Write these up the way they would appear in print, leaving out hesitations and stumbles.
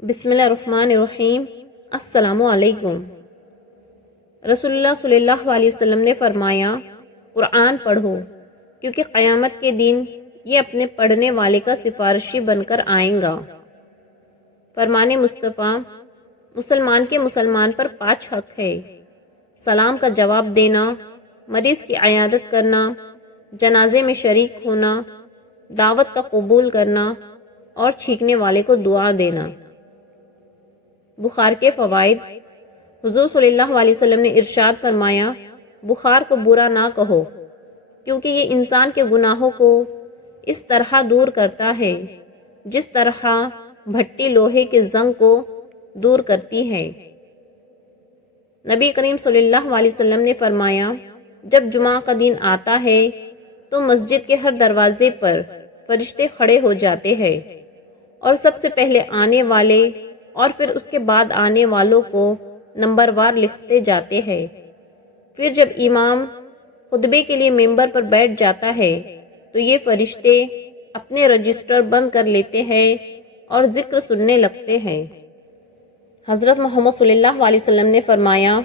بسم اللہ الرحمن الرحیم۔ السلام علیکم۔ رسول اللہ صلی اللہ علیہ وسلم نے فرمایا، قرآن پڑھو کیونکہ قیامت کے دن یہ اپنے پڑھنے والے کا سفارشی بن کر آئیں گا۔ فرمان مصطفیٰ، مسلمان کے مسلمان پر 5 حق ہے: سلام کا جواب دینا، مریض کی عیادت کرنا، جنازے میں شریک ہونا، دعوت کا قبول کرنا اور چھینکنے والے کو دعا دینا۔ بخار کے فوائد۔ حضور صلی اللہ علیہ وسلم نے ارشاد فرمایا، بخار کو برا نہ کہو کیونکہ یہ انسان کے گناہوں کو اس طرح دور کرتا ہے جس طرح بھٹی لوہے کے زنگ کو دور کرتی ہے۔ نبی کریم صلی اللہ علیہ وسلم نے فرمایا، جب جمعہ کا دن آتا ہے تو مسجد کے ہر دروازے پر فرشتے کھڑے ہو جاتے ہیں اور سب سے پہلے آنے والے اور پھر اس کے بعد آنے والوں کو نمبر وار لکھتے جاتے ہیں۔ پھر جب امام خطبے کے لیے ممبر پر بیٹھ جاتا ہے تو یہ فرشتے اپنے رجسٹر بند کر لیتے ہیں اور ذکر سننے لگتے ہیں۔ حضرت محمد صلی اللہ علیہ وسلم نے فرمایا،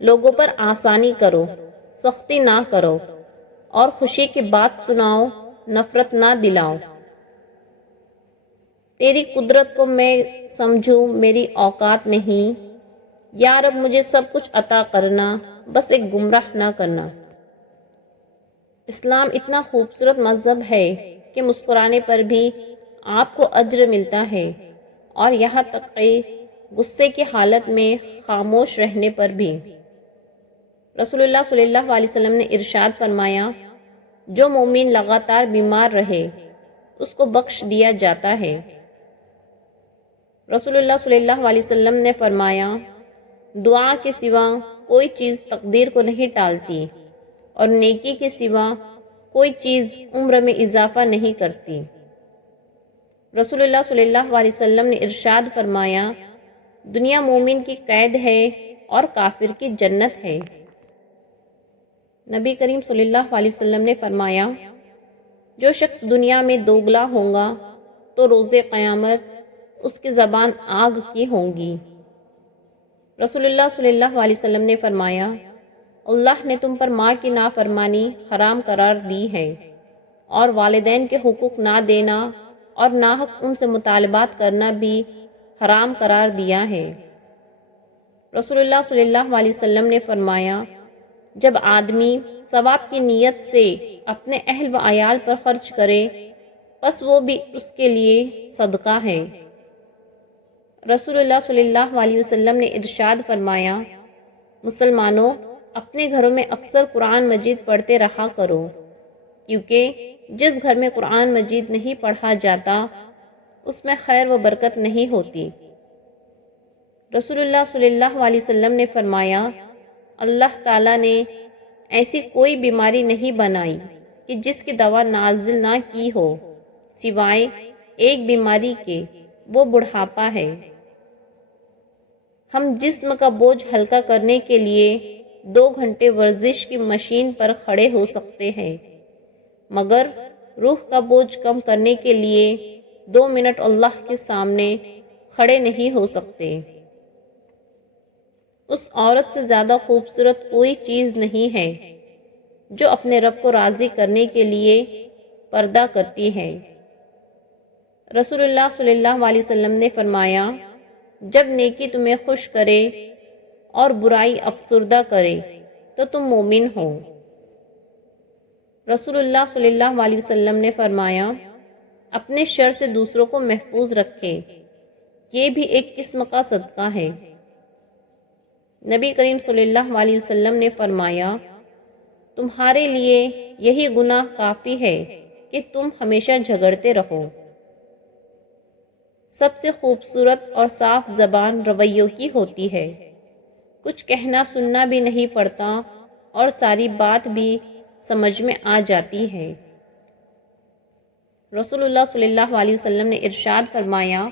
لوگوں پر آسانی کرو، سختی نہ کرو اور خوشی کی بات سناؤ، نفرت نہ دلاؤ۔ تیری قدرت کو میں سمجھوں میری اوقات نہیں، یا رب مجھے سب کچھ عطا کرنا، بس ایک گمراہ نہ کرنا۔ اسلام اتنا خوبصورت مذہب ہے کہ مسکرانے پر بھی آپ کو اجر ملتا ہے اور یہاں تک کہ غصے کی حالت میں خاموش رہنے پر بھی۔ رسول اللہ صلی اللہ علیہ وسلم نے ارشاد فرمایا، جو مومن لگاتار بیمار رہے اس کو بخش دیا جاتا ہے۔ رسول اللہ صلی اللہ علیہ وسلم نے فرمایا، دعا کے سوا کوئی چیز تقدیر کو نہیں ٹالتی اور نیکی کے سوا کوئی چیز عمر میں اضافہ نہیں کرتی۔ رسول اللہ صلی اللہ علیہ وسلم نے ارشاد فرمایا، دنیا مومن کی قید ہے اور کافر کی جنت ہے۔ نبی کریم صلی اللہ علیہ وسلم نے فرمایا، جو شخص دنیا میں دوگلا ہوگا تو روز قیامت اس کی زبان آگ کی ہوگی۔ رسول اللہ صلی اللہ علیہ وسلم نے فرمایا، اللہ نے تم پر ماں کی نافرمانی حرام قرار دی ہے اور والدین کے حقوق نہ دینا اور ناحق ان سے مطالبات کرنا بھی حرام قرار دیا ہے۔ رسول اللہ صلی اللہ علیہ وسلم نے فرمایا، جب آدمی ثواب کی نیت سے اپنے اہل و عیال پر خرچ کرے پس وہ بھی اس کے لیے صدقہ ہے۔ رسول اللہ صلی اللہ علیہ وسلم نے ارشاد فرمایا، مسلمانوں اپنے گھروں میں اکثر قرآن مجید پڑھتے رہا کرو کیونکہ جس گھر میں قرآن مجید نہیں پڑھا جاتا اس میں خیر و برکت نہیں ہوتی۔ رسول اللہ صلی اللہ علیہ وسلم نے فرمایا، اللہ تعالیٰ نے ایسی کوئی بیماری نہیں بنائی کہ جس کی دوا نازل نہ کی ہو سوائے ایک بیماری کے، وہ بڑھاپا ہے۔ ہم جسم کا بوجھ ہلکا کرنے کے لیے 2 گھنٹے ورزش کی مشین پر کھڑے ہو سکتے ہیں، مگر روح کا بوجھ کم کرنے کے لیے 2 منٹ اللہ کے سامنے کھڑے نہیں ہو سکتے۔ اس عورت سے زیادہ خوبصورت کوئی چیز نہیں ہے جو اپنے رب کو راضی کرنے کے لیے پردہ کرتی ہے۔ رسول اللہ صلی اللہ علیہ وسلم نے فرمایا، جب نیکی تمہیں خوش کرے اور برائی افسردہ کرے تو تم مومن ہو۔ رسول اللہ صلی اللہ علیہ وسلم نے فرمایا، اپنے شر سے دوسروں کو محفوظ رکھے، یہ بھی ایک قسم کا صدقہ ہے۔ نبی کریم صلی اللہ علیہ وسلم نے فرمایا، تمہارے لیے یہی گناہ کافی ہے کہ تم ہمیشہ جھگڑتے رہو۔ سب سے خوبصورت اور صاف زبان رویوں کی ہوتی ہے، کچھ کہنا سننا بھی نہیں پڑتا اور ساری بات بھی سمجھ میں آ جاتی ہے۔ رسول اللہ صلی اللہ علیہ وسلم نے ارشاد فرمایا،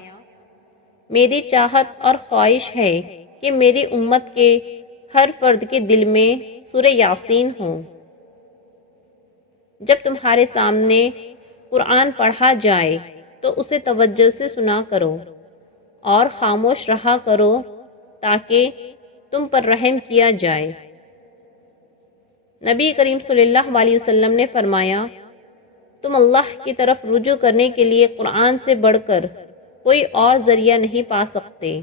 میری چاہت اور خواہش ہے کہ میری امت کے ہر فرد کے دل میں سورہ یاسین ہو۔ جب تمہارے سامنے قرآن پڑھا جائے تو اسے توجہ سے سنا کرو اور خاموش رہا کرو تاکہ تم پر رحم کیا جائے۔ نبی کریم صلی اللہ علیہ وسلم نے فرمایا، تم اللہ کی طرف رجوع کرنے کے لیے قرآن سے بڑھ کر کوئی اور ذریعہ نہیں پا سکتے۔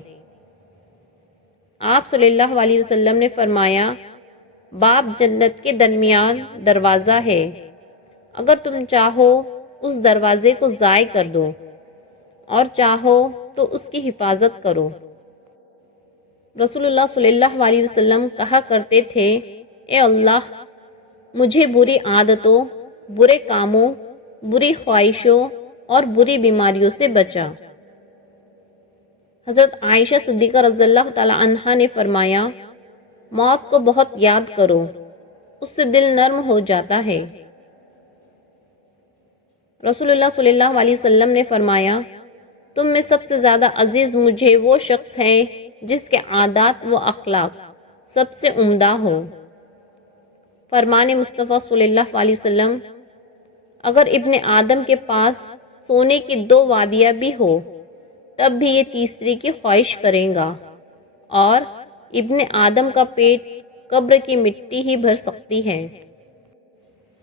آپ صلی اللہ علیہ وسلم نے فرمایا، باب جنت کے درمیان دروازہ ہے، اگر تم چاہو اس دروازے کو ضائع کر دو اور چاہو تو اس کی حفاظت کرو۔ رسول اللہ صلی اللہ علیہ وسلم کہا کرتے تھے، اے اللہ مجھے بری عادتوں، برے کاموں، بری خواہشوں اور بری بیماریوں سے بچا۔ حضرت عائشہ صدیقہ رضی اللہ تعالی عنہا نے فرمایا، موت کو بہت یاد کرو، اس سے دل نرم ہو جاتا ہے۔ رسول اللہ صلی اللہ علیہ وسلم نے فرمایا، تم میں سب سے زیادہ عزیز مجھے وہ شخص ہے جس کے عادات و اخلاق سب سے عمدہ ہو۔ فرمان مصطفیٰ صلی اللہ علیہ وسلم، اگر ابن آدم کے پاس سونے کی 2 وادیاں بھی ہو تب بھی یہ تیسری کی خواہش کرے گا، اور ابن آدم کا پیٹ قبر کی مٹی ہی بھر سکتی ہے۔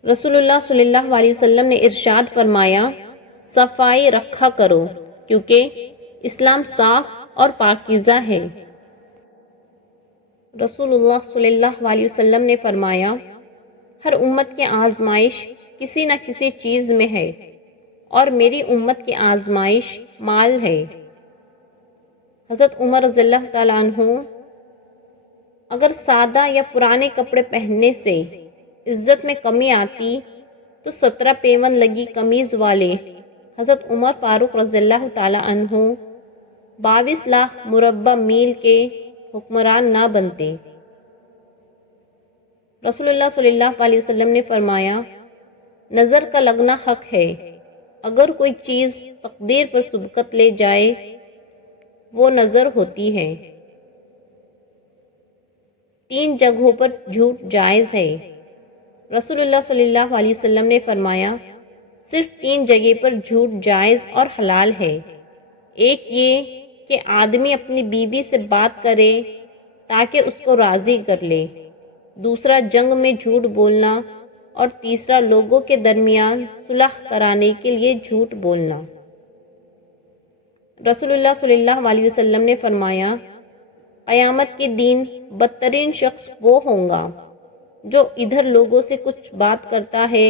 رسول اللہ صلی اللہ علیہ وسلم نے ارشاد فرمایا، صفائی رکھا کرو کیونکہ اسلام صاف اور پاکیزہ ہے۔ رسول اللہ صلی اللہ علیہ وسلم نے فرمایا، ہر امت کی آزمائش کسی نہ کسی چیز میں ہے، اور میری امت کی آزمائش مال ہے۔ حضرت عمر رضی اللہ تعالیٰ عنہ، اگر سادہ یا پرانے کپڑے پہننے سے عزت میں کمی آتی تو 17 پیون لگی قمیض والے حضرت عمر فاروق رضی اللہ تعالیٰ عنہ 22 لاکھ مربع میل کے حکمران نہ بنتے۔ رسول اللہ صلی اللہ علیہ وسلم نے فرمایا، نظر کا لگنا حق ہے، اگر کوئی چیز تقدیر پر سبقت لے جائے وہ نظر ہوتی ہے۔ 3 جگہوں پر جھوٹ جائز ہے۔ رسول اللہ صلی اللہ علیہ وسلم نے فرمایا، صرف 3 جگہ پر جھوٹ جائز اور حلال ہے۔ ایک یہ کہ آدمی اپنی بیوی سے بات کرے تاکہ اس کو راضی کر لے، دوسرا جنگ میں جھوٹ بولنا، اور تیسرا لوگوں کے درمیان صلح کرانے کے لیے جھوٹ بولنا۔ رسول اللہ صلی اللہ علیہ وسلم نے فرمایا، قیامت کے دن بدترین شخص وہ ہوگا جو ادھر لوگوں سے کچھ بات کرتا ہے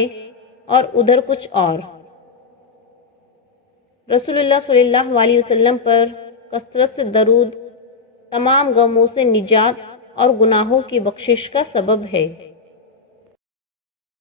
اور ادھر کچھ اور۔ رسول اللہ صلی اللہ علیہ وسلم پر کثرت سے درود تمام غموں سے نجات اور گناہوں کی بخشش کا سبب ہے۔